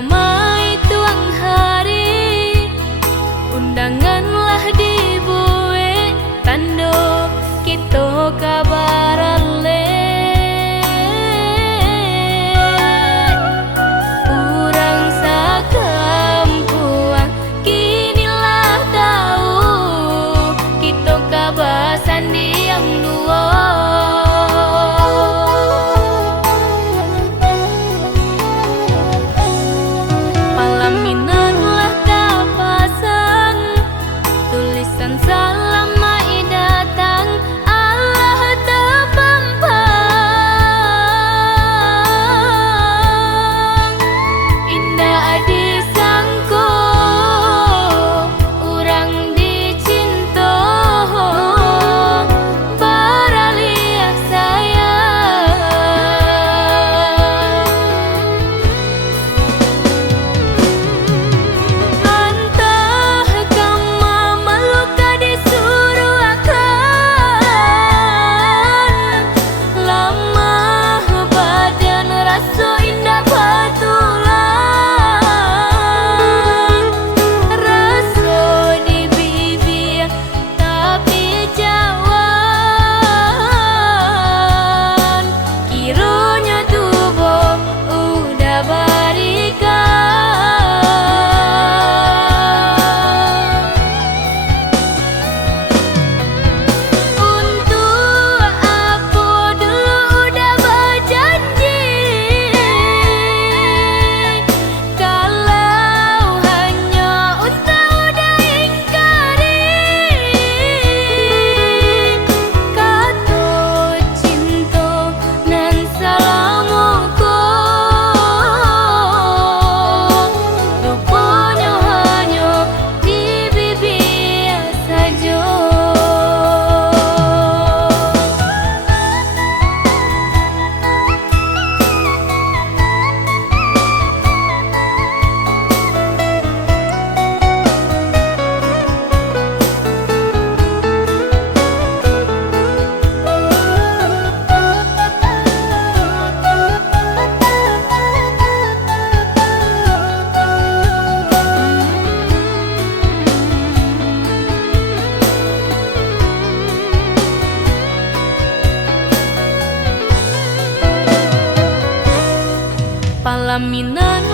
damai tuang hari, undanganlah dibuat tando kita kabaran le. Urang sakampuang kinilah tahu kita kabasan diang dua. Palaminanlah kapasan tulisan salam mai datang Allah tepampang. Indah disangko urang dicinta baraliak sayang. Antah kama maluka disuruh akan lama badan rasa indah patulang, rasa di bibir tapi jawan kiranya tubuh udah barikan. Untuk apa dulu udah berjanji, kalau hanya untuk udah ingkari kata cinta nan salamuku, rupanya hanya di bibir saja. Palaminan